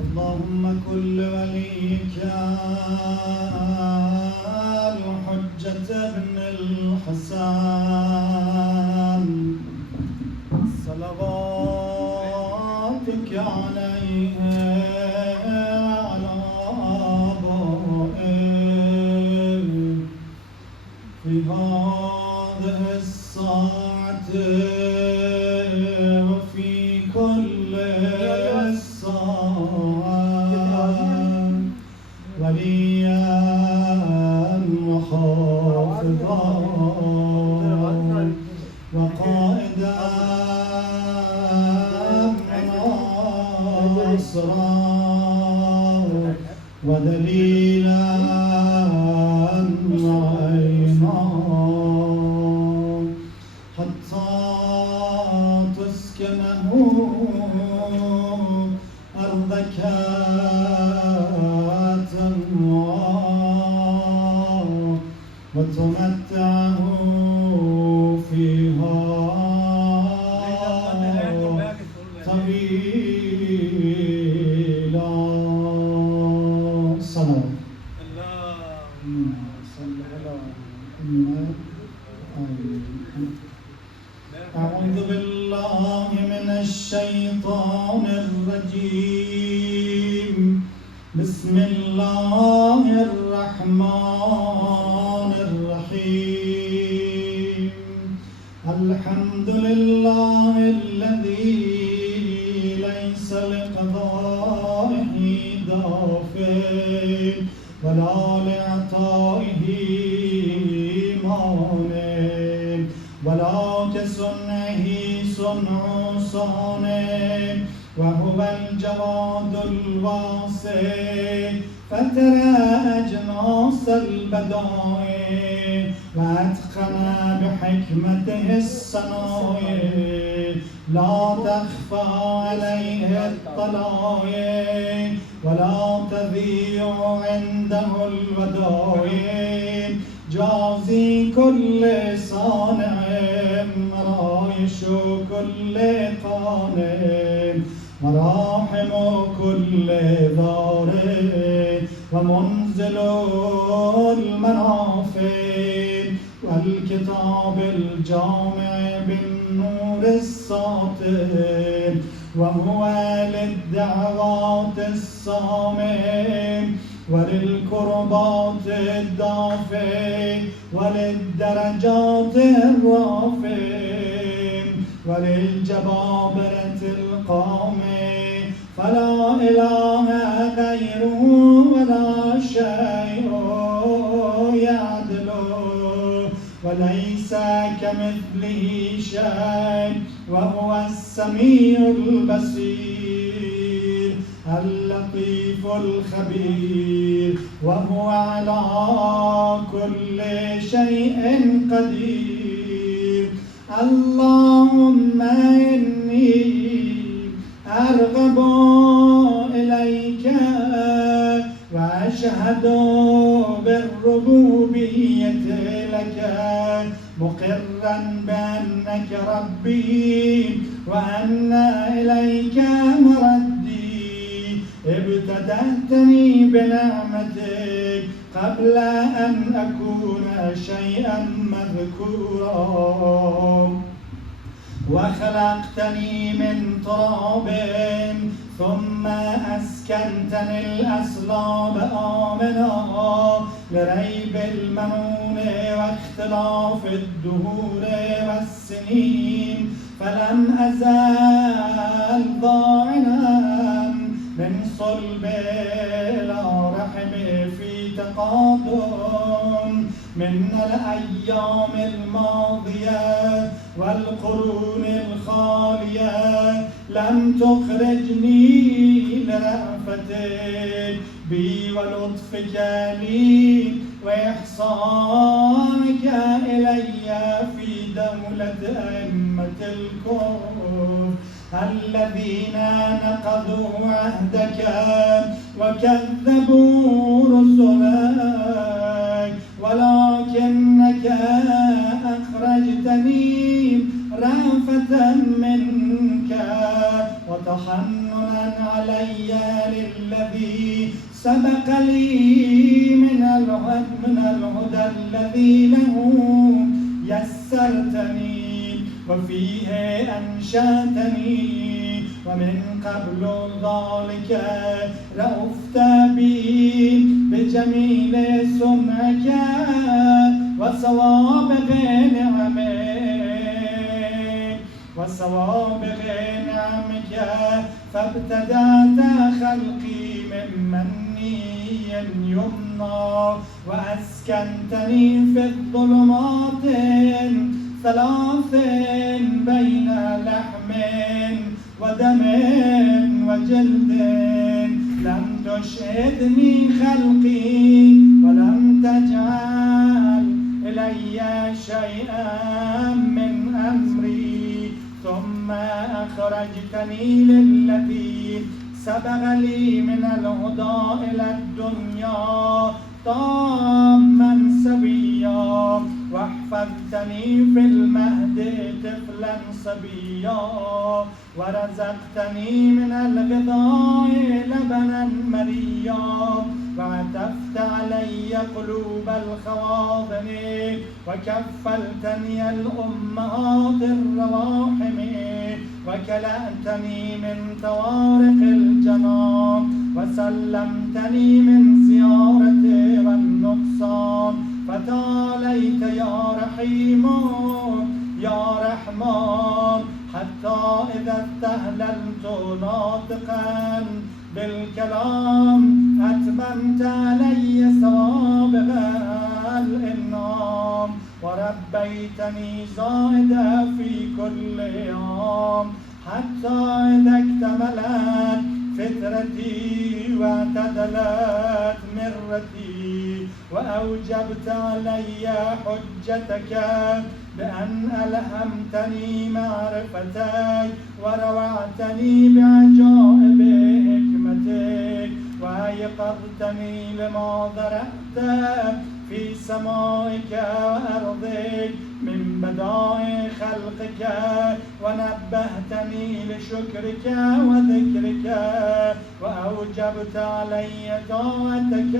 اللهم كل وليك الحجة ابن الحسن صلواتك عليه وعلى آبائه في هذه الساعة وفي كل وليا وحافظا وقائدا وناصرا ودليلا وعينا حتى تسكنه أرضك وتمتعه فيها طويلا. صلاة اللهم صل على محمد. أعوذ بالله من الشيطان الرجيم. بسم الله الرحمن الرحيم. الحمد لله الذي ليس لقضائه دافع ولا لعطائه مانع ولا كصنعه صنع صانع وهو الجواد الواسع فترى أجناس البدائع وأتقن بحكمته الصنائع لا تخفى عليه الطلائع ولا تضيع عنده الودائع جازي كل صانع رايش كل قانع مراحم كل ضارع ومنزل المنافع والكتاب الجامع بالنور الساطع وهو للدعوات السامع وللكربات الدافع وللدرجات الرافع وللجبابرة القامع فلا إله غيره ولا شيء يعدله وليس كمثله شيء وهو السميع البصير اللطيف الخبير وهو على كل شيء قدير. اللهم إني أرغب إليك وأشهد بالربوبية لك مقرا بأنك ربي وأن إليك مردي ابتدأتني بنعمتك قبل أن أكون شيئا مذكورا وخلقتني من تراب ثم أسكنتني الأصلاب آمنا لريب المنون واختلاف الدهور والسنين فلم أزال ضاعنا من صلب إلى رحم في تقادم من الأيام الماضية والقرون الخالية لم تخرجني لرأفتك بي ولطفك لي وإحصانك إلي في دولة أئمة الكفر الذين نقضوا عهدك وكذبوا رسلك تحننا علي للذي سبق لي من الهدى الذي له يسرتني وفيه أنشأتني ومن قبل ذلك رأفت بي بجميل صنعك وسوابغ نعمك فابتدأت خلقي من مني يمنى وأسكنتني في الظلمات ثلاث بين لحم ودم وجلد لم تشهدني خلقي ولم تجعل إلي شيئا من أمري ثم أخرجتني للذي سبق لي من الهدى إلى الدنيا طاما سويا واحفظتني في المهد طفلا صبيا ورزقتني من الغذاء لبنا مريا وعطفت علي قلوب الخواطر وكفلتني الأمهات الرواحم وكلأتني من طوارق الجنان وسلمتني من زيارة والنقصان فتعاليت يا رحيم يا رحمن حتى إذا استهللت ناطقا بالكلام أتممت علي سوابغ الإنعام وربيتني زائدا في كل يوم حتى إذا اكتملت فترتي واعتدلت مرتي وأوجبت علي حجتك بأن ألهمتني معرفتك وروعتني بعجائب حكمتك وأيقظتني لما ذرأت في سمائك وأرضك من بدائع خلقك ونبهتني لشكرك وذكرك وأوجبت علي طاعتك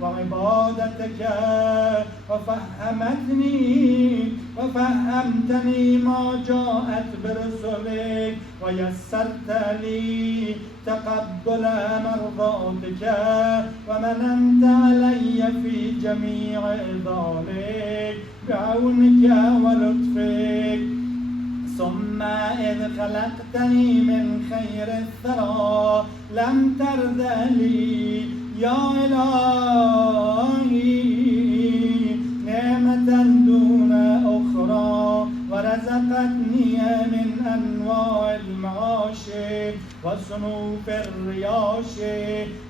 وعبادتك وفهمتني ما جاءت برسلك ويسرت لي تقبل مرضاتك ومننت علي في جميع ذلك بعونك ولطفك ثم إذ خلقتني من خير الثرى لم ترد لي يا إلهي نعمة دون أخرى ورزقتني من أنواع المعاش وصنوف الرياش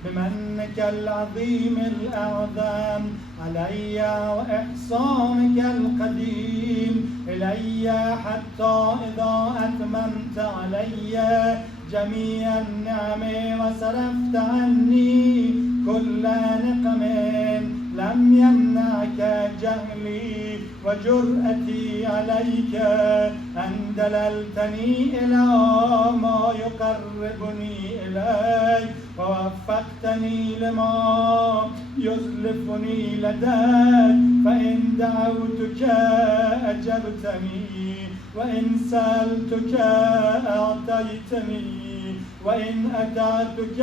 بمنك العظيم الأعظم علي وإحسانك القديم إلي حتى إذا أتممت علي جميع النعم وصرفت عني كل نقم لم يمنعك جهلي وجرأتي عليك أن دللتني إلى ما يقربني إليك ووفقتني لما يزلفني لديك فإن دعوتك أجبتني وإن سألتك أعطيتني وإن أتعتك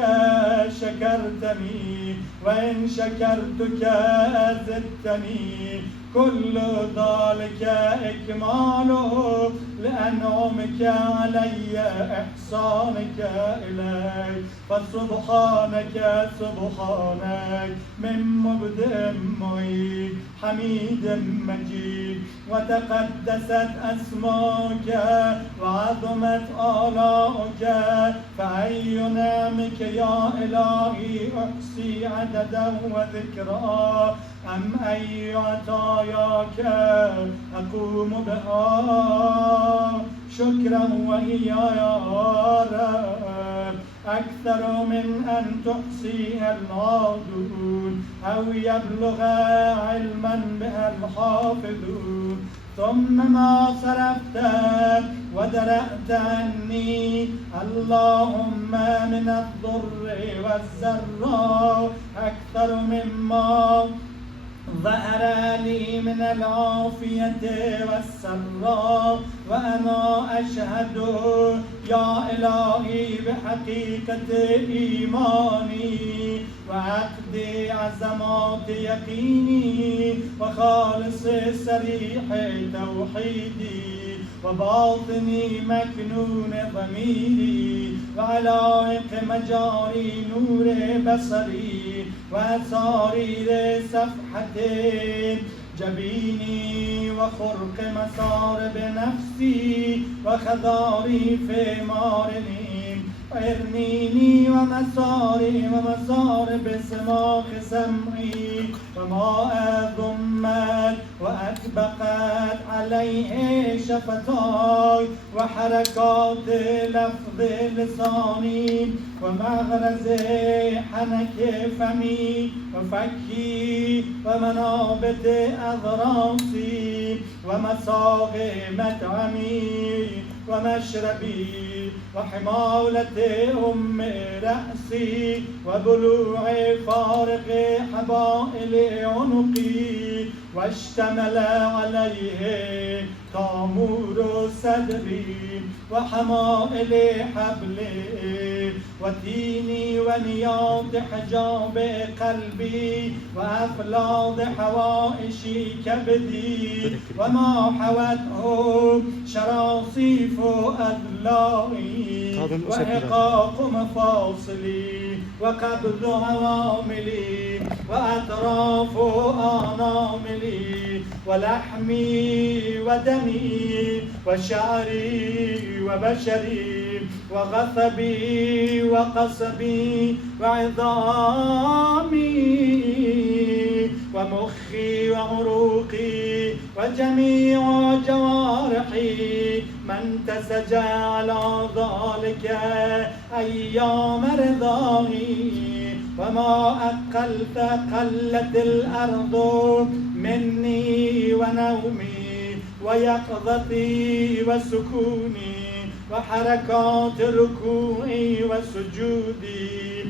شكرتني وإن شكرتك زدتني كل ذلك إكماله لأنعمك علي إحسانك إلي فسبحانك سبحانك من مبدئ معيد حميد مجيد وتقدست أسماك وعظمت آلاؤك فأي نعمك يا إلهي أحصي عددا وذكرا أم أي عطاياك أقوم بها شكرا وإياي يا رب أكثر من أن تحصيها العادون أو يبلغ علما بها الحافظون ثم ما صرفت ودرأت عني. اللهم من الضر والزراء أكثر مما ظهر لي من العافية والسراء، وأنا أشهد يا إلهي بحقيقة إيماني وعقد عزمات يقيني وخالص صريح توحيدي وباطني مكنون ضميري وعلائق مجاري نور بصري وأسارير صفحتي جبيني وخرق مسارب نفسي وخضاريف مارني وإرنيني ومسارب سماخ سمعي وما ضمت وأطبقت عليه شفتاي وحركات لفظ لساني ومغرز حنك فمي وفكي ومنابت أضراسي ومساغ مطعمي ومشربي وحماولة أم رأسي وبلوع فارق حبائل عنقي واشتمل عليه طامور صدري وحمائل حبلي وتيني ونياط حجاب قلبي وأفلاض حوائش كبدي وما حوته شراصيف أذلائي وإحقاق مفاصلي وقبض عواملي وأطراف أناملي ولحمي ودمي وشعري وبشري وغثبي وقصبي وعظامي ومخي وعروقي وجميع جوارحي من تسج على ذلك أيام رضاي وما أقلت قلت الأرض مني ونومي ويقظتي وسكوني وحركات ركوعي وسجودي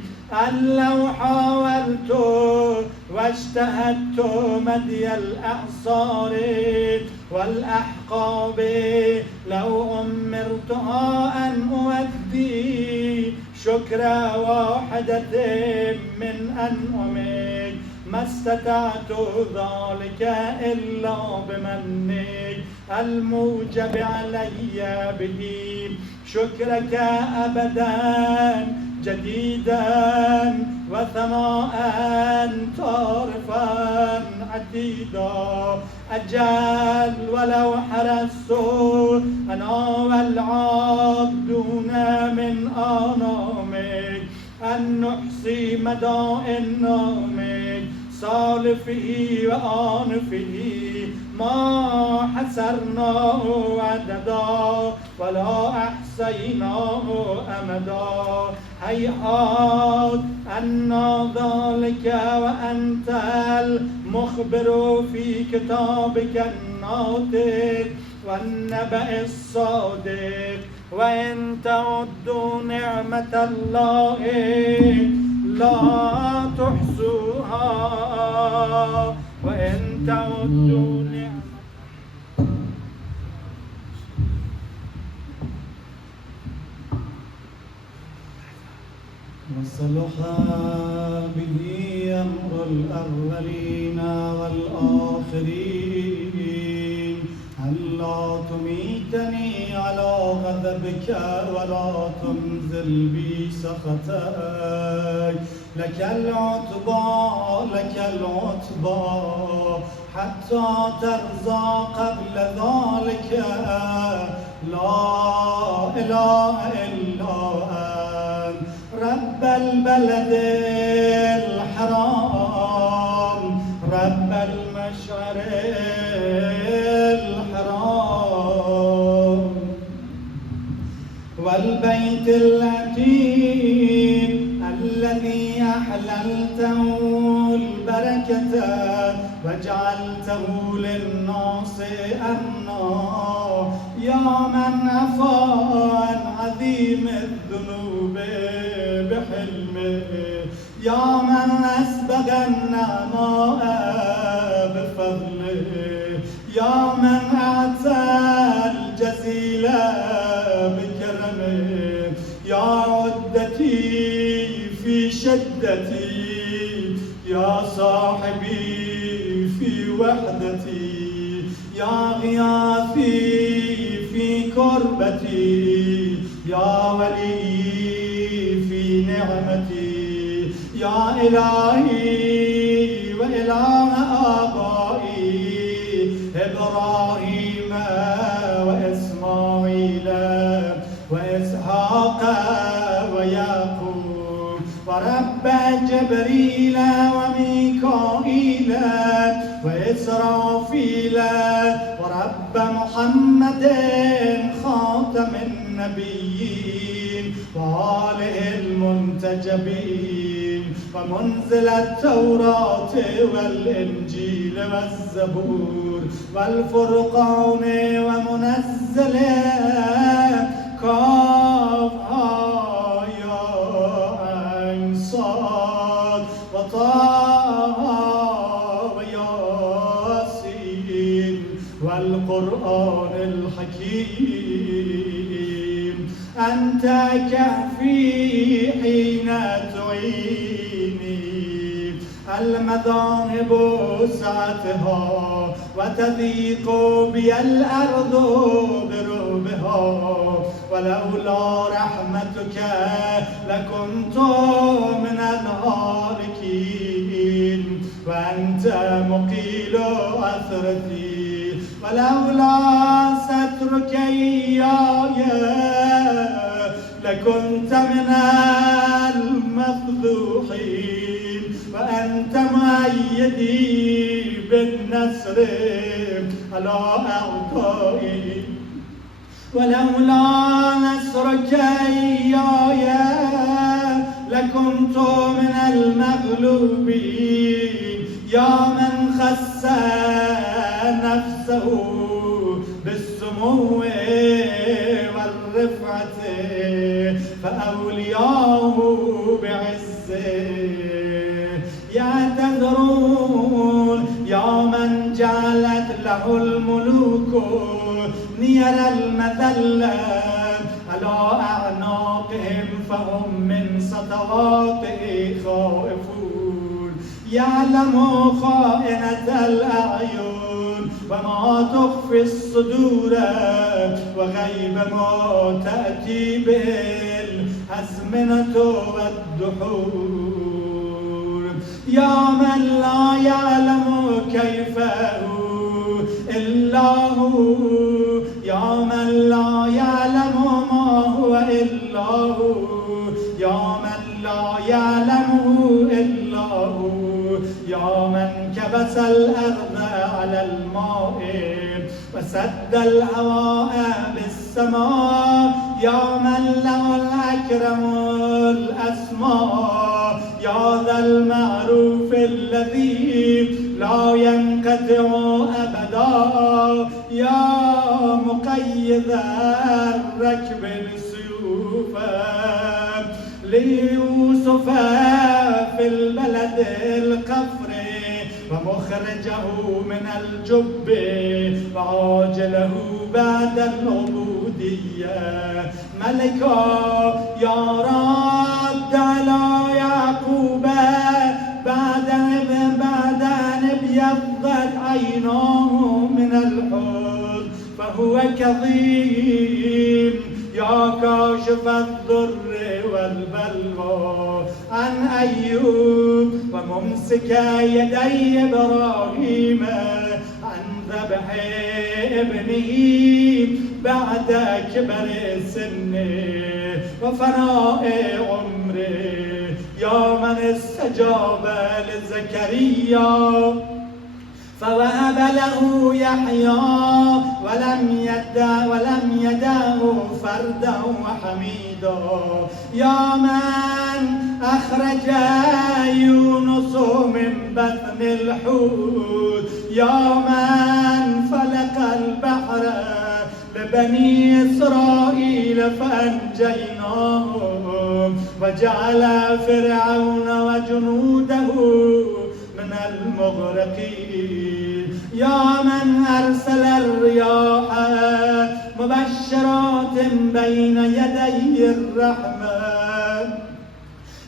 أن لو حاولت واجتهدت مدي الأعصار والأحقاب لو أمرتها أن أؤدي شكر واحدة من أنعمك ما استطعت ذلك إلا بمنك الموجب علي به شكرك أبدا جديدا وثناء طارفا عتيدا أجل ولو حرصت أنا والعبدون من أنامك أن نحصي مدائن نامك صالفه وآنفه ما حسرناه عددا ولا أحصيناه أمدا هيهات أن ذلك وأنت المخبر في كتابك الناطق والنبأ الصادق وإن تعدوا نعمة الله لا تحصوها وإن تعدوا نعمة وصلح به أمر الأولين والآخرين ألا تميتني على غضبك ولا تنزل بي سخطك لك العتبى حتى ترضى قبل ذلك لا إله إلا أنت رب البلد الحرام رب المشعر الحرام والبيت العتيق الذي أحللته البركة ملائكة وجعلته للناس أمنا. يا من عفا عن عظيم الذنوب بحلمه، يا من أسبغ النعماء بفضله، يا من أعطى الجزيل بكرمه، يا عدتي في شدتي، يا صاحبي في وحدتي، يا غياثي في كربتي، يا ولي في نعمتي، يا إلهي وإله آبائي إبراهيم وإسماعيل وإسحاق ويعقوب، ورب جبريل وميكائيل وإسرافيل، ورب محمد خاتم النبيين وآله المنتجبين، ومنزل التوراة والإنجيل والزبور والفرقان، ومنزل كاف يا عين صاد وطه وياسين والقرآن الحكيم. أنت كهفي حين تعيني، المذاهب سعتها وتضيق بي الأرض برهبها، ولولا رحمتك لكنت من الهالكين، وأنت مقيل أثرتي، ولولا سترك إياي لكنت من المفضوحين، وأنت مؤيدي بالنصر على أعدائي، ولولا نصرك إياي لكنت من المغلوبين. يا من خص نفسه بالسمو والرفعة فأولياؤه بعزه يعتذرون، يا من جعلت له الملوك نير المذلة على أعناقهم، فهم من سطواته خائفون. يعلم خائنة الأعين وما تخفي الصدور، وغيب ما تأتي به الأزمنة والدحور. يا من لا يعلم كيف هو إلا هو، يا من لا يعلم ما هو إلا هو، يا من لا يعلمه إلا هو، يا من كبس الأرض على الماء وسد الهواء بالسماء، يا من له الأكرم الأسماء، يا ذا المعروف الذي لا ينقطع أبدا، يا مقيد الركب السيوف ليوسف في البلد القفر، ومخرجه من الجب وعاجله بعد العبودية، ملكا يا رد على يعقوب بعد أن ابيضت عيناه من الحزن فهو كظيم، يا كاشف الضر والبلوى عن أيوب، وممسك يدي إبراهيم عن ذبح ابنه بعد كبر سنه وفناء عمره، يا من استجاب لزكريا فوهب له يحيى ولم يدعه فردا وحميدا، يا من أخرج يونس من بطن الحوت، يا من فلق البحر ببني إسرائيل فأنجيناهم، وجعل فرعون وجنوده من المغرقين، يا من أرسل الرياح مبشرات بين يدي الرحمة،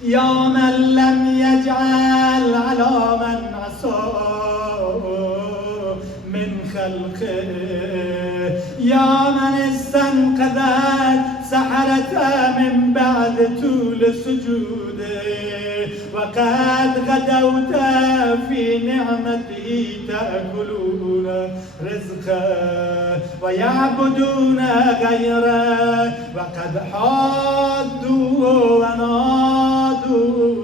يا من لم يجعل على من عصاه من خلقه، يا من استنقذت سحرته من بعد طول سجوده، وقد غدوت في نعمته تأكلون رزقه ويعبدون غيره، وقد حادوا ونادوا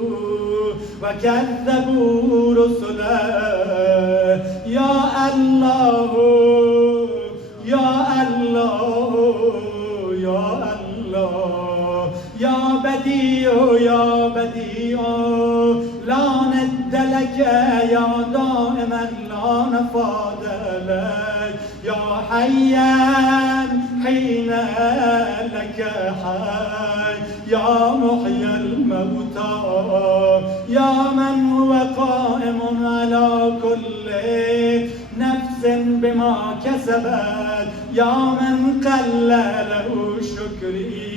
وكذبوا رسله، يا الله يا الله يا الله يا بديع يا بديع، لا ند لك يا دائما لا نفاد لك، يا حيا حين لك حي، يا محيي الموتى، يا من هو قائم على كل نفس بما كسبت، يا من قل له شكري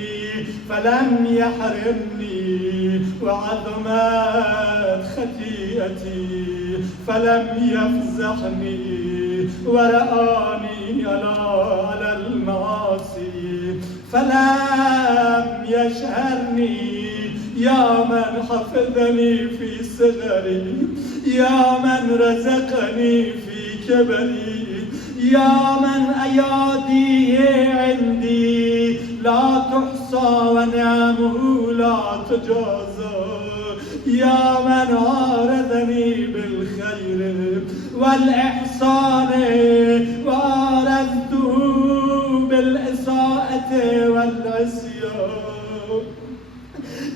فلم يحرمني، وعظمت خطيئتي فلم يفزعني، ورآني على المعاصي فلم يشهرني، يا من حفظني في صغري، يا من رزقني في كبري، يا من أياديه عندي لا تحصى ونعمه لا تجازى، يا من عارضني بالخير والإحسان وعارضته بالإساءة والعصيان،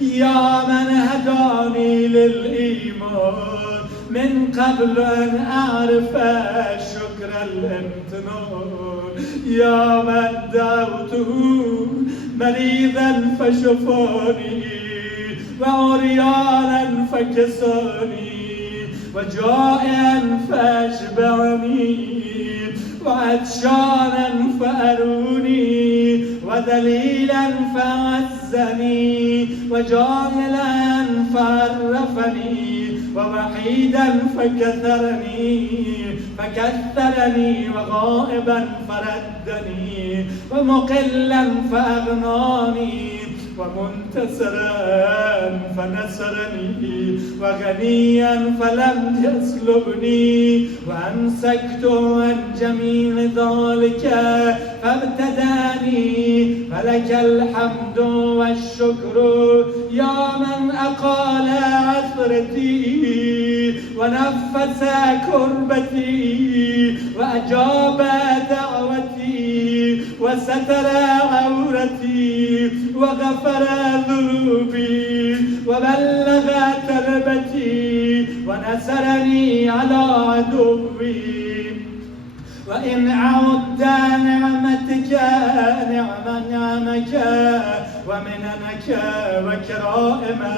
يا من هداني للإيمان من قبل أن أعرف شكر الامتنان، يا من دعوته مريضا فشفاني، وعريانا فكساني، وجائعا فأشبعني، وعطشانا فأروني، وذليلا فعزني، وجاهلا فعرفني، ووحيدا فكثرني، وغائبا فردني، ومقلا فأغناني، ومنتصرا فنصرني، وغنيا فلم يسلبني، وأمسكت عن جميع ذلك فابتداني، فلك الحمد والشكر، يا من أقال عثرتي ونفس كربتي، وأجاب دعوتي، وستر عورتي، وغفر ذنوبي، وبلغ تربتي، ونصرني على عدوي، وإن عد نعمتك نعمك ومننك وكرائما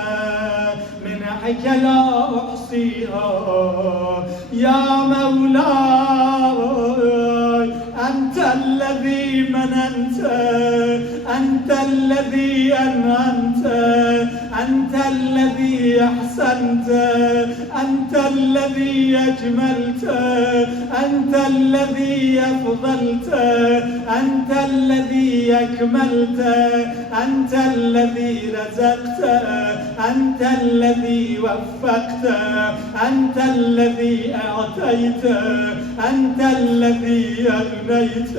منحك لا أحصيها، يا مولاي أنت الذي مننت، أنت الذي أنعمت، أنت الذي أحسنت، أنت الذي أجملت، أنت الذي أفضلت، أنت الذي أكملت، أنت الذي رزقت، أنت الذي وفقت، أنت الذي أعطيت، أنت الذي أغنيت،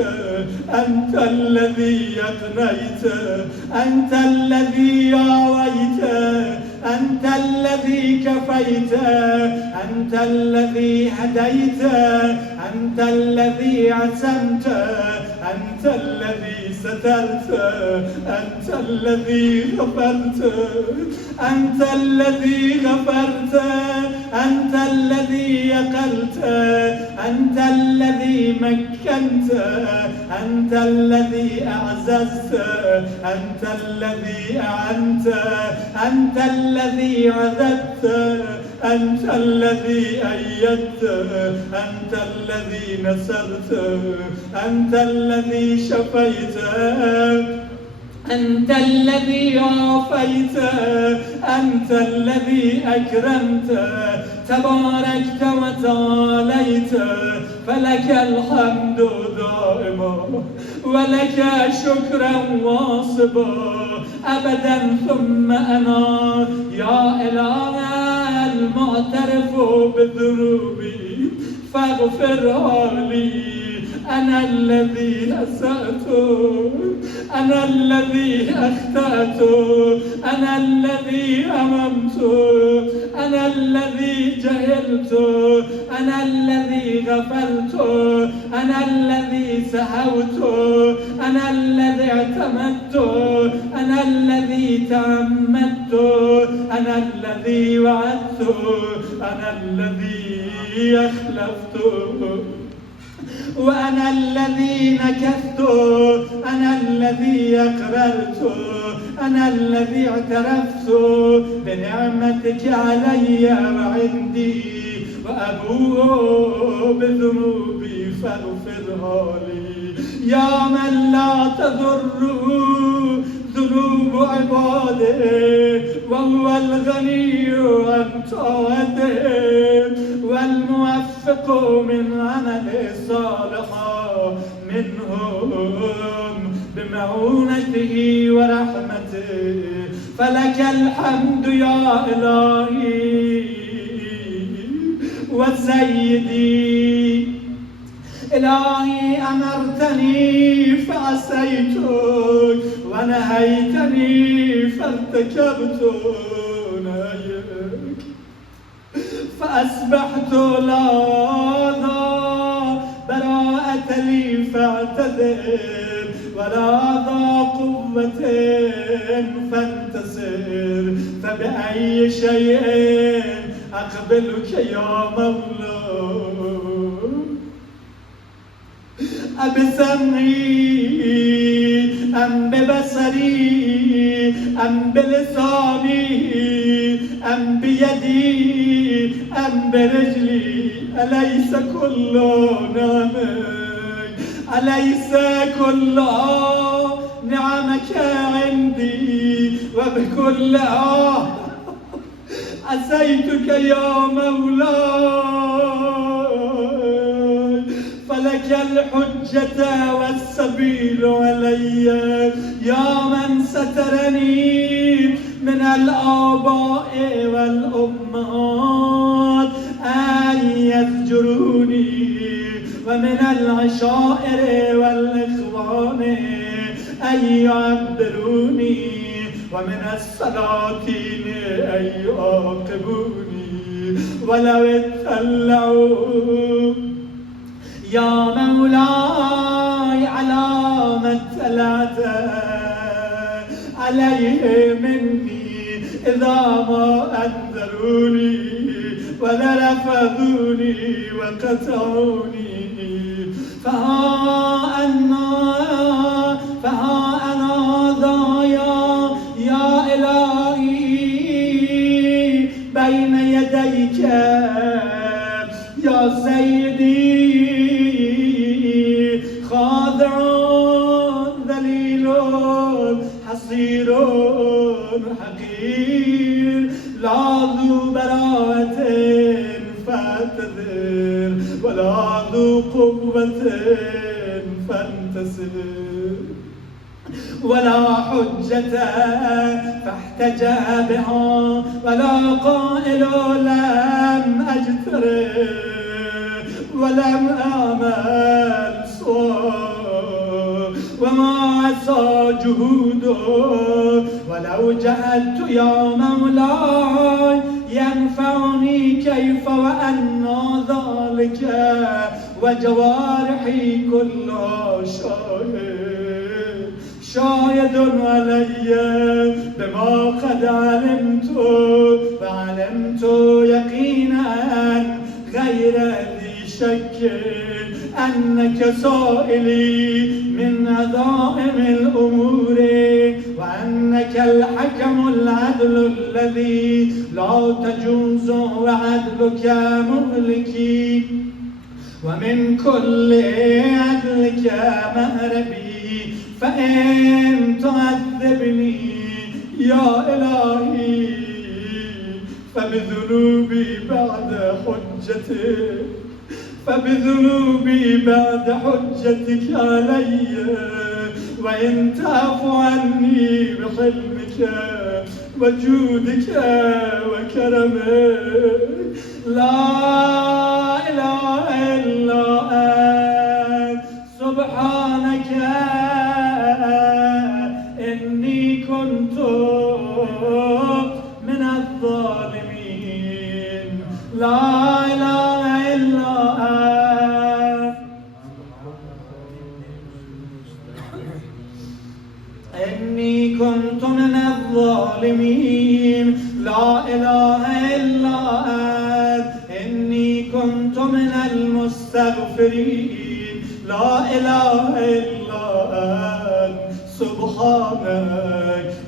أنت الذي أغنيت، أنت الذي آويت، أنت الذي كفيت، أنت الذي هديت، أنت الذي عصمت، أنت الذي سترت، أنت الذي غفرت، أنت الذي غفرت، أنت الذي يقلت، أنت الذي مكنت، أنت الذي أعززت، أنت الذي أعنت، أنت الذي عذبت، أنت الذي أيدت، أنت الذي نصرت، أنت الذي شفيت، أنت الذي عافيت، أنت الذي أكرمت، تباركت وتعاليت، فلك الحمد دائما ولك شكرا واصبا أبدا. ثم أنا يا إله المعترف بذنوبي فاغفرها لي. أنا الذي أسأت، أنا الذي أخطأت، أنا الذي أممت، أنا الذي جهلت، أنا الذي غفلت، أنا الذي سهوت، أنا الذي اعتمدت، أنا الذي تعمدت، أنا الذي وعدت، أنا الذي أخلفت، وأنا الذي نكثت، أنا الذي أقررت، أنا الذي اعترفت بنعمتك علي وعندي، وأبوء بذنوبي فاغفرها لي. يا من لا تضره ذنوب عباده، وهو الغني عن طاعته، والموفق من عمل صالحا منهم بمعونته ورحمته. فلك الحمد يا إلهي وسيدي. إلهي أمرتني فعصيتك، ونهيتني فارتكبت نهيك، فأصبحت لا براءة لي فاعتذر، ولا ذا قوة فانتصر. فبأي شيء أقبلك يا مولاي؟ أبسمعي أم ببصري أم بلساني أم بيدي أم برجلي؟ أليس كل نعمك، أليس كل نعمك عندي؟ وبكل عصيتك يا مولاي. فلك الحجة والسبيل علي، يا من سترني من الآباء والأمهات أن يزجروني، ومن العشائر والإخوان أن يعبروني، ومن السلاطين أن يعاقبوني. ولو اطلعوا يا مولاي على ما اطلعت عليه مني، إذا ما أنذروني ولرفضوني وقطعوني. فها أنا ذا يا إلهي بين يديك يا سيدي، خاضع ذليل حصير حقير، لا ذو براءة فاعتذر، ولا ذو قوة فانتصر، ولا حجة فاحتجى بها، ولا قائل لم أجترئ ولم أعمل صواب، وما عصى جهوده. ولو جهدت يا مولاي ينفعني كيف وأنا ذلك، وجوارحي كلها شاهد. شاهد علي بما قد علمت، وعلمت يقينا غير ذي شك أنك سائلي من عظائم الأمور، وأنك الحكم العدل الذي لا تجوز وعدلك مهلكي، ومن كل عدلك مهربي، فإن تعذبني يا إلهي فبذنوبي بعد حجتك، فبذنوبي بعد حجتك علي، وإن تعفو عني بحلمك وجودك وكرمك، لا إله إلا أنت سبحانك إني كنت من الظالمين، لا إله إلا أنت إني كنت من الظالمين، لا إله إلا أنت إني كنت من المستغفرين، لا إله إلا أنت سبحانك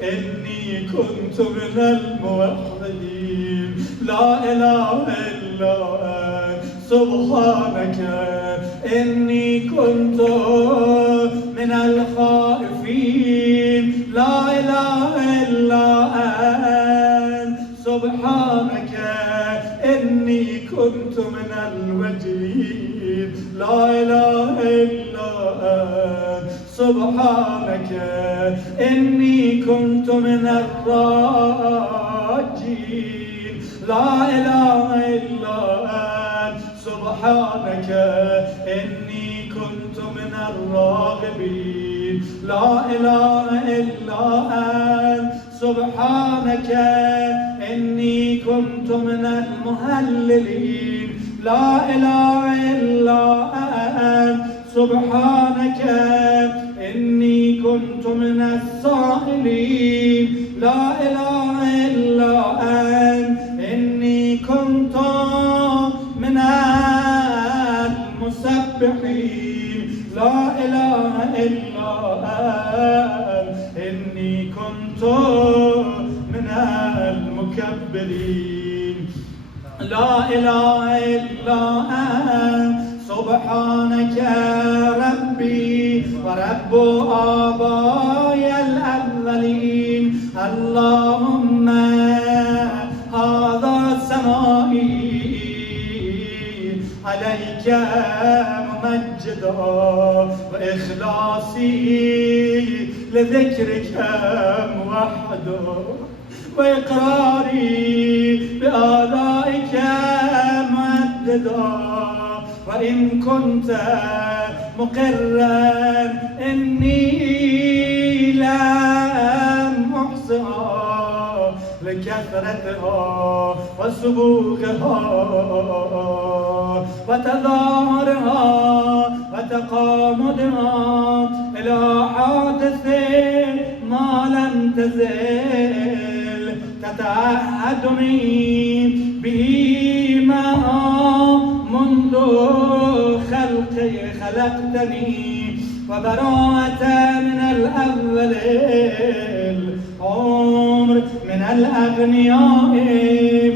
إني كنت من الموحدين، لا إله إلا أنت سبحانك إني كنت من الخائفين، لا إله إلا أنت سبحانك إني كنت من الوجلين، لا إله إلا أنت سبحانك إني كنت من الراجين، لا إله إلا أنت سبحانك إني كنت من الراغبين، لا إله إلا أنت سبحانك إني كنت من المهللين، لا إله إلا أنت سبحانك إني كنت من السائلين، لا إله إلا أنت إني كنت من المسبحين، لا إله إلا أنت إني كنت من المكبرين، لا إله إلا أنت سبحانك ربي ورب آبائي الأولين، اللهم هذا سمائي عليك ممجدا، وإخلاصي لذكرك موحدا، وإقراري بآلائك مؤددا، وإن كنت مقرا إني لم أحصها لكثرتها وسبوقها وتظاهرها وتقامدها إلى حادث ما لم تزل تتعهدني به منذ خلقتني، وبراءة من الأول العمر من الأغنياء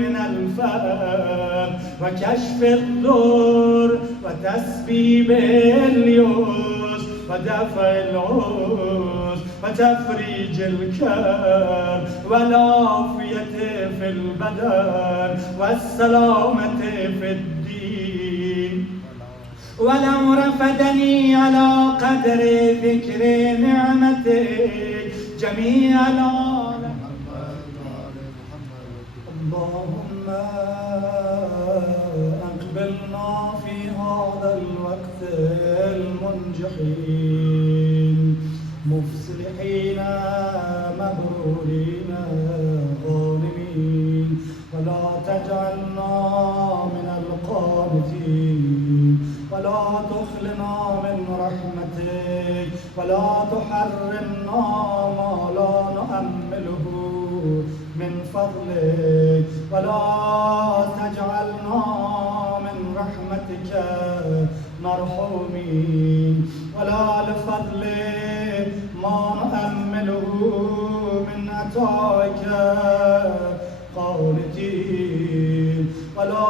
من الفقر، وكشف الضر وتسبيب اليسر ودفع العسر وتفريج الكرب والعافية في البدن والسلامة في الدين، ولو رفدني على قدر ذكر نعمتك جميع العالم. اللهم أقبلنا في هذا الوقت المنجحين مفصلحين مبرورين غانمين، ولا تجعلنا من القانتين، ولا تخلنا من رحمتك ولا تحرمنا ما لا نؤمله من فضلك ولا تجعلنا من رحمتك مرحومين ولا لفضل ما نؤمله من عطائك قانتين ولا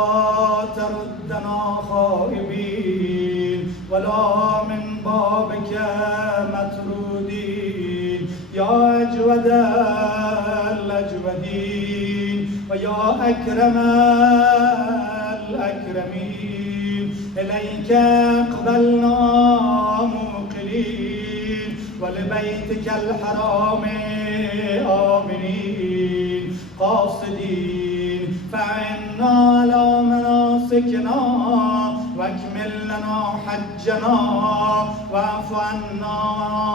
تردنا خائبين ولا من بابك مطرودين يا أجود الأجودين ويا أكرم الأكرمين إليك اقبلنا موقلين ولبيتك الحرام آمنين قاصدين فعنا على مناسكنا واكمل لنا حجنا واعف عنا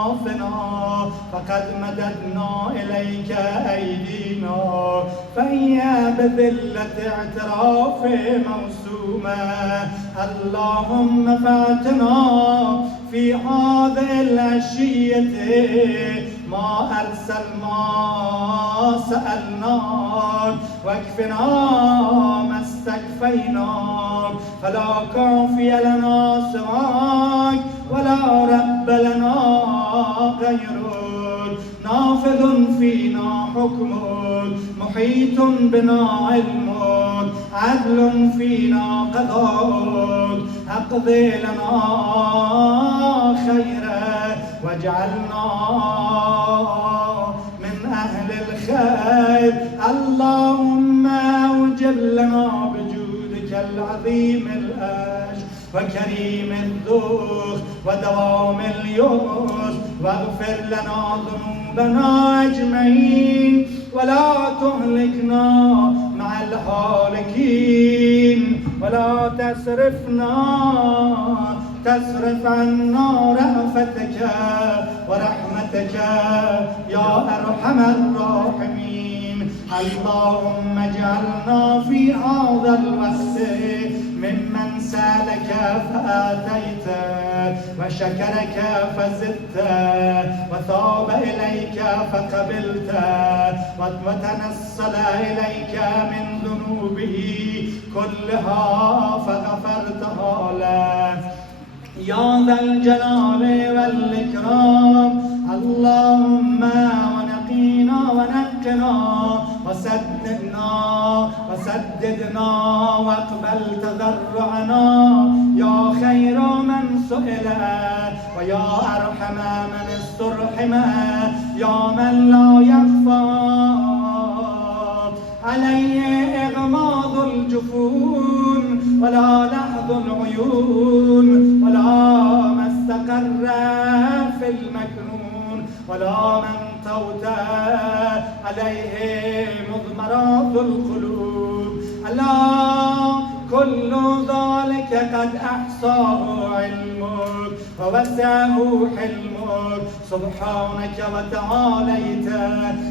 وعافنا فقد مددنا إليك أيدينا فهي بذلة اعتراف موسومة اللهم فاتنا في هذه العشية ما أرسل ما سألناك واكفنا ما استكفيناك فلا كافي لنا سواك ولا رب لنا غيرك نافذ فينا حكمك محيط بنا علمك عدل فينا قضاءك اقضي لنا خيرا واجعلنا من أهل الخير اللهم أوجب لنا بجودك العظيم الأجر وكريم الذوق ودوام اليسر واغفر لنا ذنوبنا أجمعين ولا تهلكنا مع الهالكين ولا تصرف عنا رأفتك ورحمتك يا أرحم الراحمين اللهم اجعلنا في هذا الوقت ممن سالك فآتيت وشكرك فزدت وثاب إليك فقبلت وتنصل إليك من ذنوبه كلها فغفرتها له يا ذا الجلال والإكرام اللهم ونقينا ونقنا وسددنا واقبل تضرعنا يا خير من سئل ويا أرحم من استرحم يا من لا يخفى عليه إغماض الجفون ولا لحظ العيون ولا ما استقر في المكنون ولا من توت عليه مضمرات القلوب ألا كل ذلك قد أحصاه علمك ووسعه حلمك سبحانك وتعاليت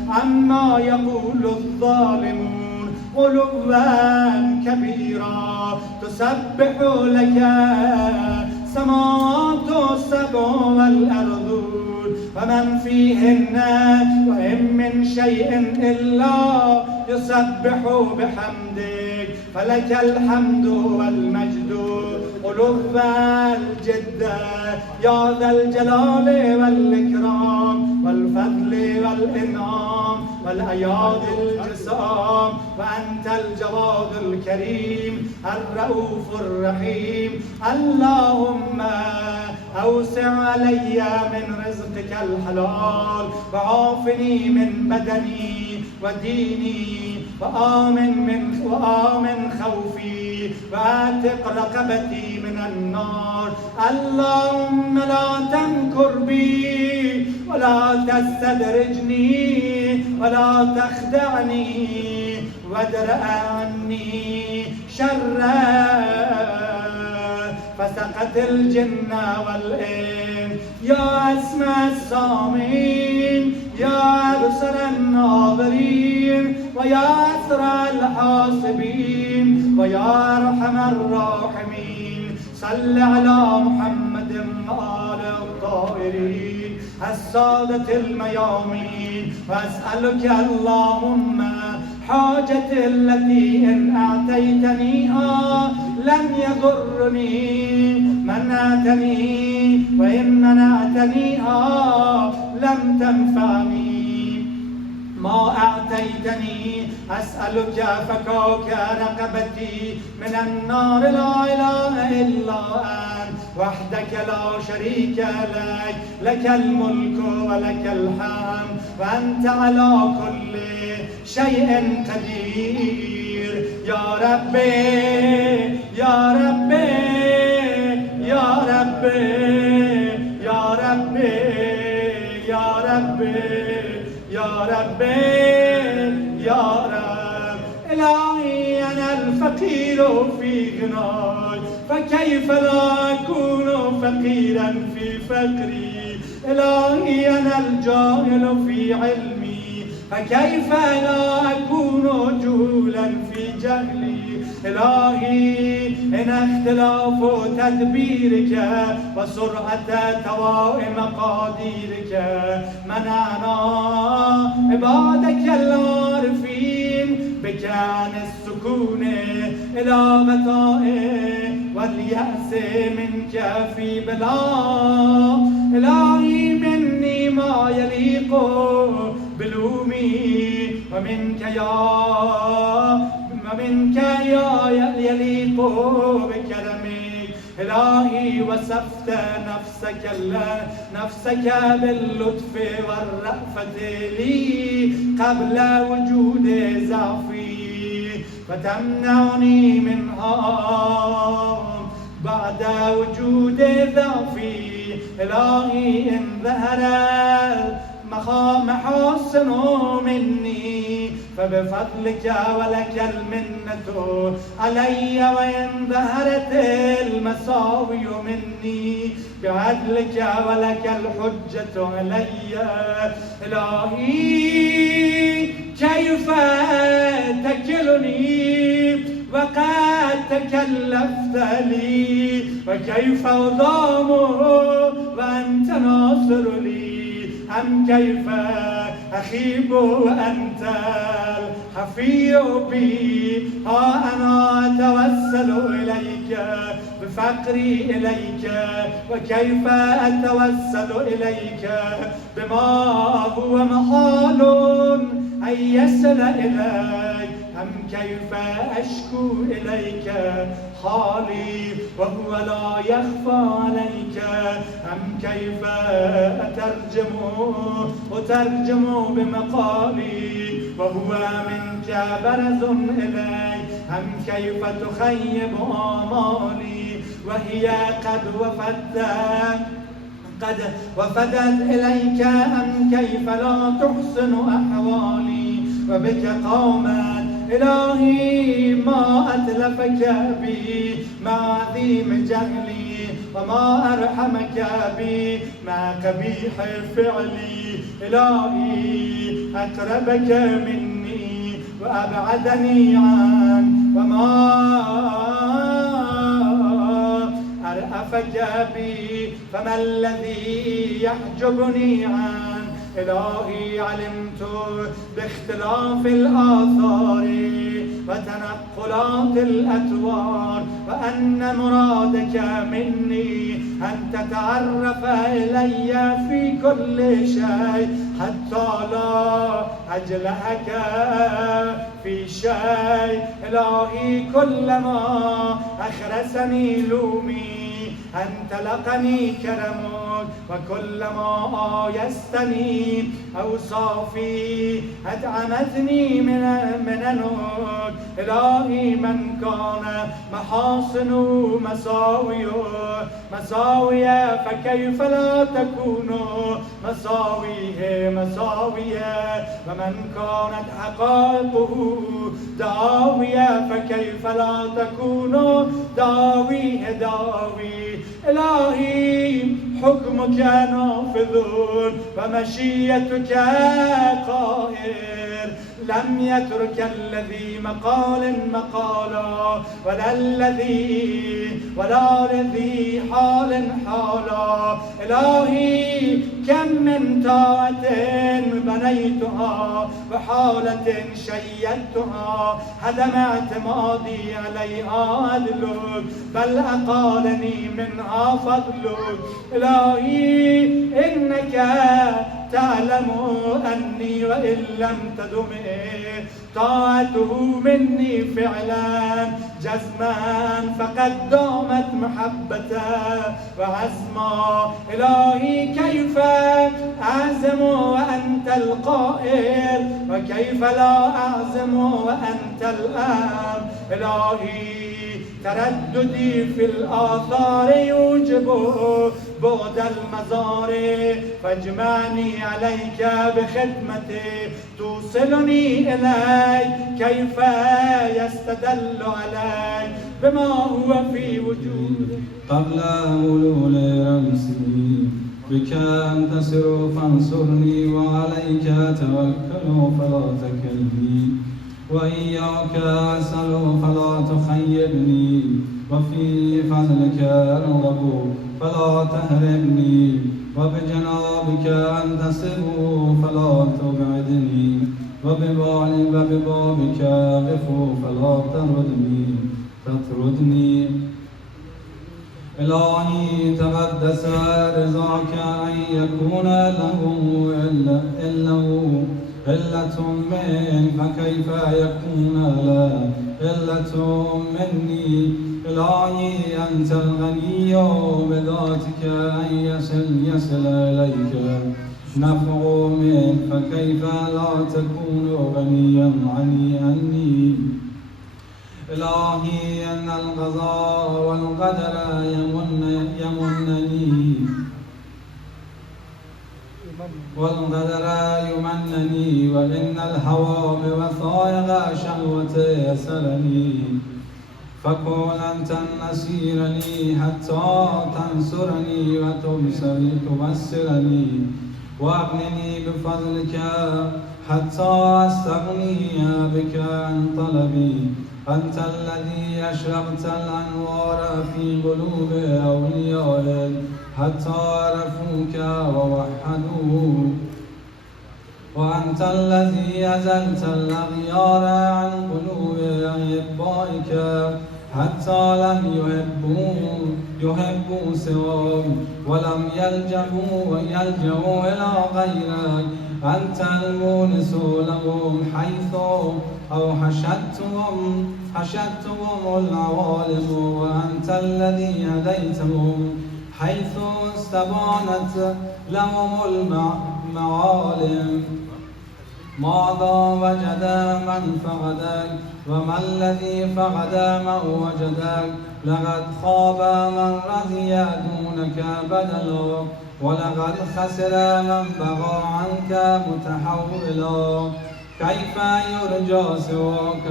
عما يقول الظالمون علوا كبيرا تسبح لك سماوات السبع والأرض ومن فيهن وإن من شيء إلا يسبح بحمدك فلك الحمد والمجد علوا الجد يا ذا الجلال والإكرام والفضل والإنعام والأيادي الجسام وأنت الجواد الكريم الرؤوف الرحيم اللهم أوسع علي من رزقك الحلال وعافني من بدني وديني وآمن خوفي وآتق رقبتي من النار اللهم لا تنكر بي ولا تستدرجني ولا تخدعني وادرأ عني شرا فسقت الجن والإنس يا أسمع السامعين يا أبصر الناظرين ويا أسرع الحاسبين ويا أرحم الراحمين صل على محمد وآل الطاهرين السادة الميامين. وأسألك اللهم حاجتي التي إن أعطيتنيها لم يضرني منعتني، وإن منعتنيها لم تنفعني. ما أعطيتني أسألك فكاك رقبتي من النار، لا إله إلا أنت وحدك لا شريك لك، لك الملك ولك الحمد وأنت على كل شيء قدير. يا ربي يا ربي يا ربي يا ربي يا ربي يا ربي يا رب. إلهي أنا الفقير في غناي، فكيف لا أكون فقيرا في فقري. إلهي أنا الجاهل في علمي، فكيف لا أكون جهولا في جهلي. إلهي إن اختلاف تدبيرك وسرعة توائم مقاديرك منعنا عبادك العارفين بك عن السكون إلى غطاء واليأس منك في بلاء. إلهي مني ما يليق بلومي، ومنك يا يليق بكرمك. إلهي وصفت نفسك باللطف والرأفة لي قبل وجود ضعفي، فتمنعني منها بعد وجود ضعفي. إلهي إن ظهرت محاسن مني فبفضلك ولك المنة علي، وإن ظهرت المساوي مني بعدلك ولك الحجة علي. إلهي كيف تكلني وقد تكلفت لي، وكيف أضام وأنت ناصر لي، أم كيف أخيب وأنت الحفي بي. ها أنا أتوسل إليك بفقري إليك، وكيف أتوسل إليك بما هو محال أن يصل إليك. أم كيف أشكو إليك حالي وهو لا يخفى عليك. أم كيف أترجم بمقالي وهو منك برز إلي. أم كيف تخيب آمالي وهي قد وفدت إليك. أم كيف لا تحسن أحوالي وبك قامت. إلهي ما أتلفك بي مع عظيم جهلي، وما أرحمك بي مع قبيح فعلي. إلهي أقربك مني وأبعدني عن، وما أرأفك بي فما الذي يحجبني عن. إلهي علمت باختلاف الآثار وتنقلات الأتوار وأن مرادك مني أن تتعرف إلي في كل شيء حتى لا أجلهك في شيء. إلهي كلما أخرسني لومي أنطلقني كرمك، وكلما آيستني أوصافي أدعمتني مننك. إلهي من كان محاسن مساوية فكيف لا تكون مساويه مساوية، ومن كانت حقائقه داوية فكيف لا تكون داويه داوي. إلهي حكمك نافذ ومشيتك قاهر. لم يترك الذي مقالا ولا الذي حال حالا. إلهي كم من طاعة بنيتها وحالة شيدتها هدم اعتمادي عليها عدلك بل أقالني منها فضلك. إلهي إنك تعلم أني وإن لم تدم طاعته مني فعلا جزما فقد دامت محبته وعزما. إلهي كيف أعزم وأنت القائل وكيف لا أعزم وأنت الآن. إلهي ترددي في الآثار يوجب بعد المزار فاجمعني عليك بخدمتي توصلني إليك. كيف يستدل عليك بما هو في وجودك قبل ولول رمسي بك أنتصر فانصرني وعليك أتوكل فلا تكلني وإياك أسأل فلا تخيبني وفي فضلك أرغب فلا تهربني وبجنابك أنتصر فلا تبعدني وببابك أقف فلا تطردني. إلهي تقدس رضاك أن يكون له إلة من فكيف يكون لا إلة مني. إلهي أنت الغني بذاتك أن يصل إليك نفع من فكيف لا تكون غنيا عني. إلهي أن القضاء والقدر يمنني وإن الهوى بوثائق شهوتي يسرني. فكن أنت النصير لي حتى تنصرني وتبصرني وأغنني بفضلك حتى أستغني بك عن طلبي. أنت الذي أشرقت الأنوار في قلوب أوليائك حتى عرفوك ووحدوك. وأنت الذي أزلت الأغيار عن قلوب أحبائك حتى لم يحبوا سواك ولم يلجأوا إلى غيرك. أنت المونس لهم حيث حشدتهم العوالم وأنت الذي هديتهم حيث استبانت لهم المعالم. ماذا وجد من فقدك وما الذي فقد من وجدك. لقد خاب من رضي دونك بدلا ولقد خسر من بغى عنك متحولا. كيف يرجى سواك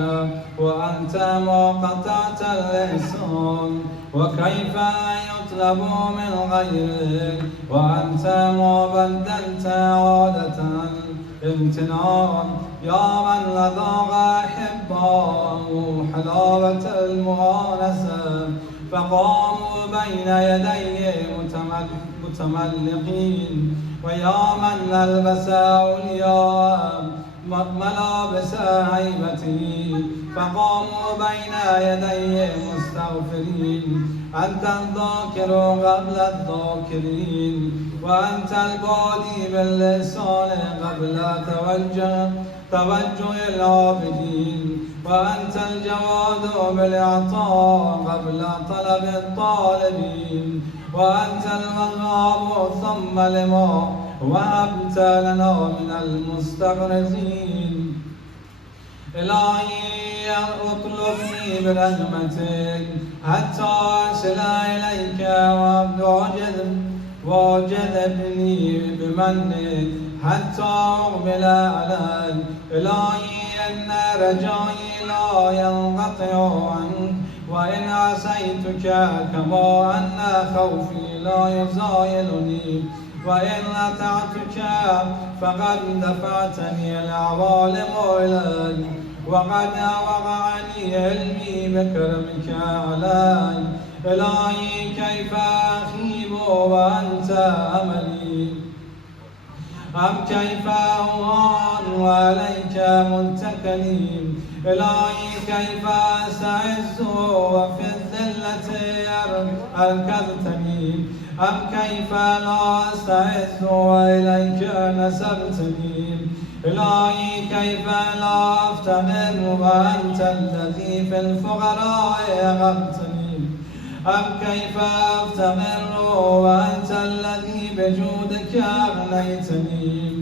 وأنت ما قطعت الإحسان وكيف يطلب من غيرك وأنت ما بدلت عادة امتنان. يا من لذاق أحباءه حلاوة المؤانسة فقاموا بين يديه متملقين. ويا من ألبس أولياء ملابس هيبته فقاموا بين يديه مستغفرين. أنت الذاكر قبل الذاكرين وأنت البادي باللسان قبل توجه العابدين وأنت الجواد بالإعطاء قبل طلب الطالبين وأنت الوهاب ثم لما وهبت لنا من المستغرزين. إلهي اطلبني برحمتك حتى أصل إليك واجذبني بمنك حتى أقبل عليك. إلهي إن رجائي لا ينقطع عنك وإن عصيتك كما أن خوفي لا يزايلني وإن أطعتك فقد دفعتني العوالم إليك وقد وقعني علمي بكرمك علي إلهي كيف أخيب وأنت أملي أم كيف أوان وعليك متكلي إلهي كيف أستعز وفي الذلة أركضتني أم كيف لا أستعز وإليك نسبتني إلهي كيف لا أفتقر وأنت الذي في الفقراء أغبتني أم كيف أفتقر وأنت الذي بجودك أغنيتني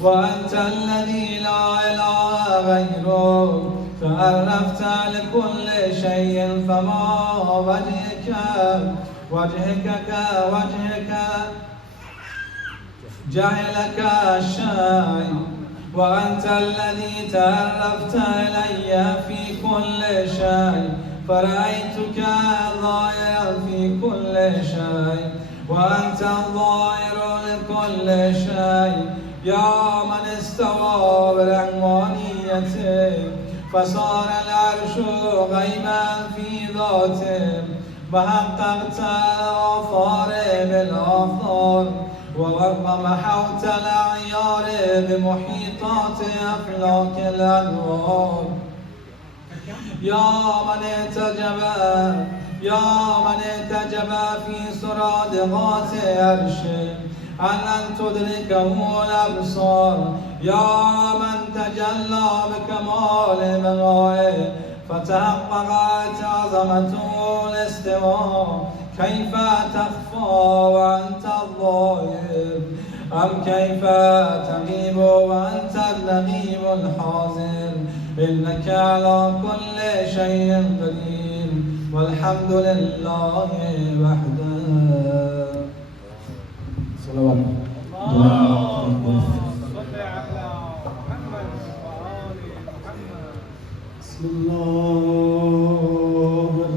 وأنت الذي لا إله غيرك تعرفت لكل شيء فما وجهك جهلك الشيء وأنت الذي تعرفت إلي في كل شيء فرأيتك ظاهرا في كل شيء وأنت الظاهر لكل شيء يا من استوى برحمانيته فصار العرش غيما في ذاته وحققت الآثار بالآثار ومحوت الأعيار بمحيطات أفلاك الأنوار يا من اعتجب في سرادقات عرشه أن تدركه الأبصار يا من تجلى بكمال بقائه فتحققت عظمته الاستواء كيف تخفى وأنت الظاهر أم كيف تغيب وأنت الرقيب الحاضر إنك على كل شيء قدير والحمد لله وحده. صلوات اللهم صل على محمد وآل محمد. بسم الله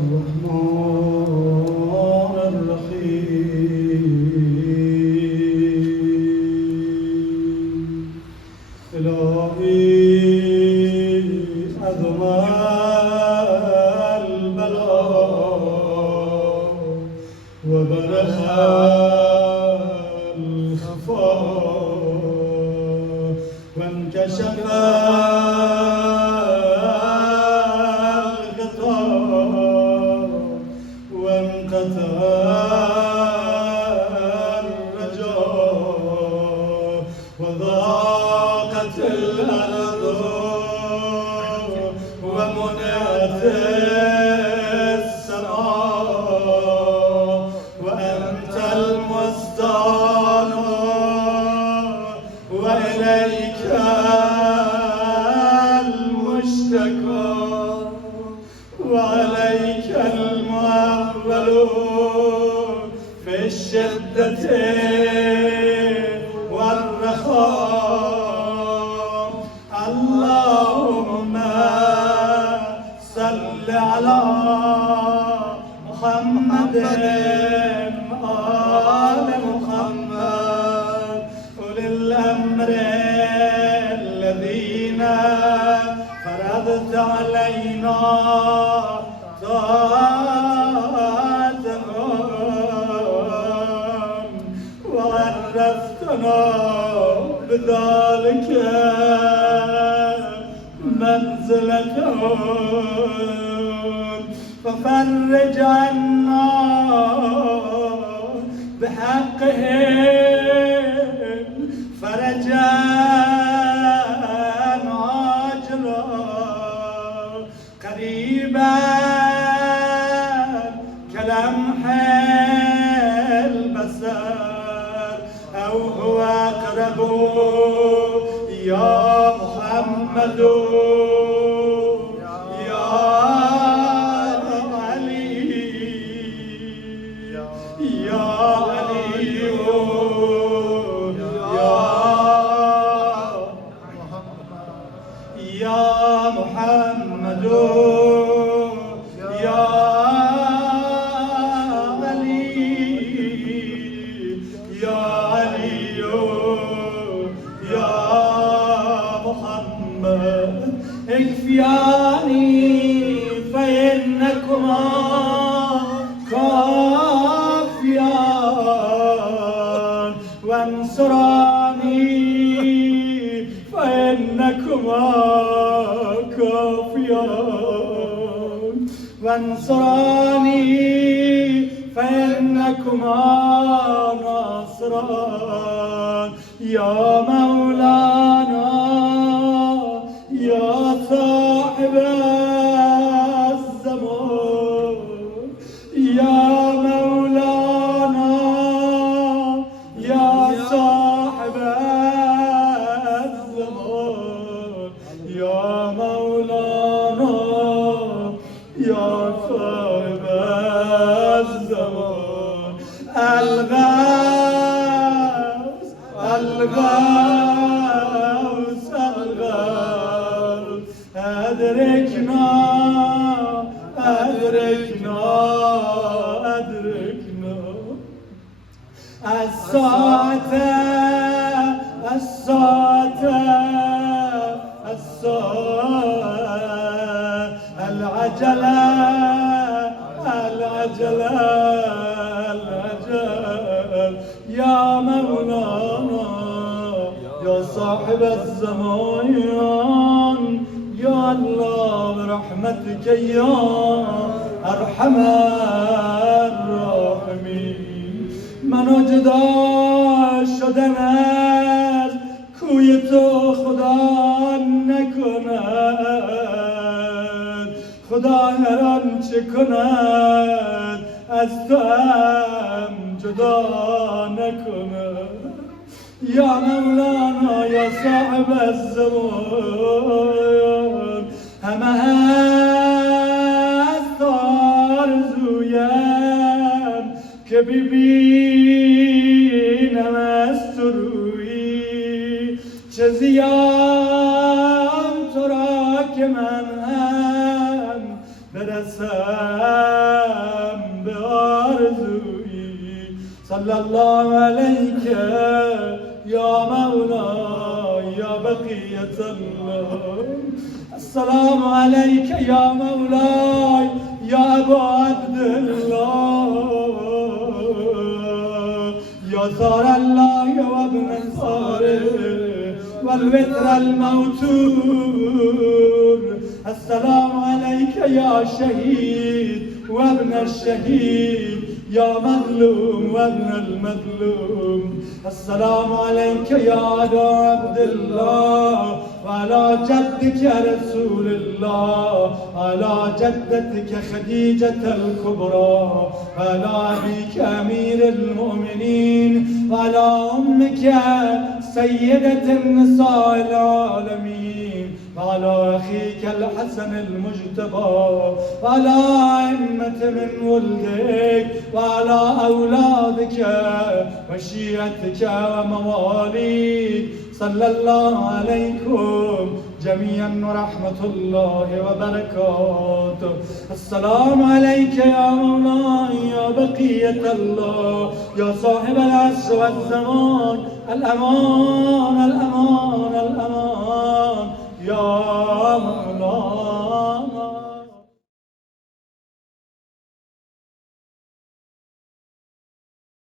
الرحمن الرحيم. إلهي عظم البلاء وبرخ وانكشف الغطاء وانقطع الرجاء وضاقت الأرض ومنعت السماء وأنت المستعان وإليك المشتكى وعليك المعول في الشدة والرخاء. اللهم صل على محمد آل محمد أولي الأمر الذين فرضت علينا طاعتهم وعرفتنا بذلك منزلتهم ففرج عنا بحقهم فرجا عاجلا قريبا كلمح البصر أو هو أقرب يا محمد يا علي يا علي يا محمد يا وانصراني فإنكما كافيان وانصراني فإنكما ناصران يا مولانا يا صاحب الزمان يا مولانا يا صاحب الزمان يا مولانا يا صاحب الزمان الغوث الغوث الغوث أدركنا أدركنا أدركنا الساعة الساعة الساعة العجلة العجلة العجل يا مولانا يا صاحب الزمان يا الله برحمتك يا أرحم الراحمين منو جدا شدن از کوی تو خدا نکند خدا هر آنچه کند از تو هم جدا نکند یا مولانا یا صاحب الزمان همه هست آرزویم که ببینم از تو روی چه زیان تو را که من هم برسم به آرزوی صلی الله علیک یا مولا یا بقیت الله السلام علیک یا مولا یا ابا عبدالله یا ثار الله و ابن ثاره والوتر الموتور السلام عليك يا شهيد وابن الشهيد يا مظلوم وابن المظلوم السلام عليك يا أبا عبد الله وعلى جدك رسول الله على جدتك خديجة الكبرى وعلى أبيك أمير المؤمنين وعلى أمك سيدة النساء العالمين وعلى أخيك الحسن المجتبى وعلى أئمة من ولدك وعلى أولادك وشيعتك ومواليك صلى الله عليكم جميعا ورحمة الله وبركاته السلام عليك يا مولاي يا بقية الله يا صاحب العصر والزمان الأمان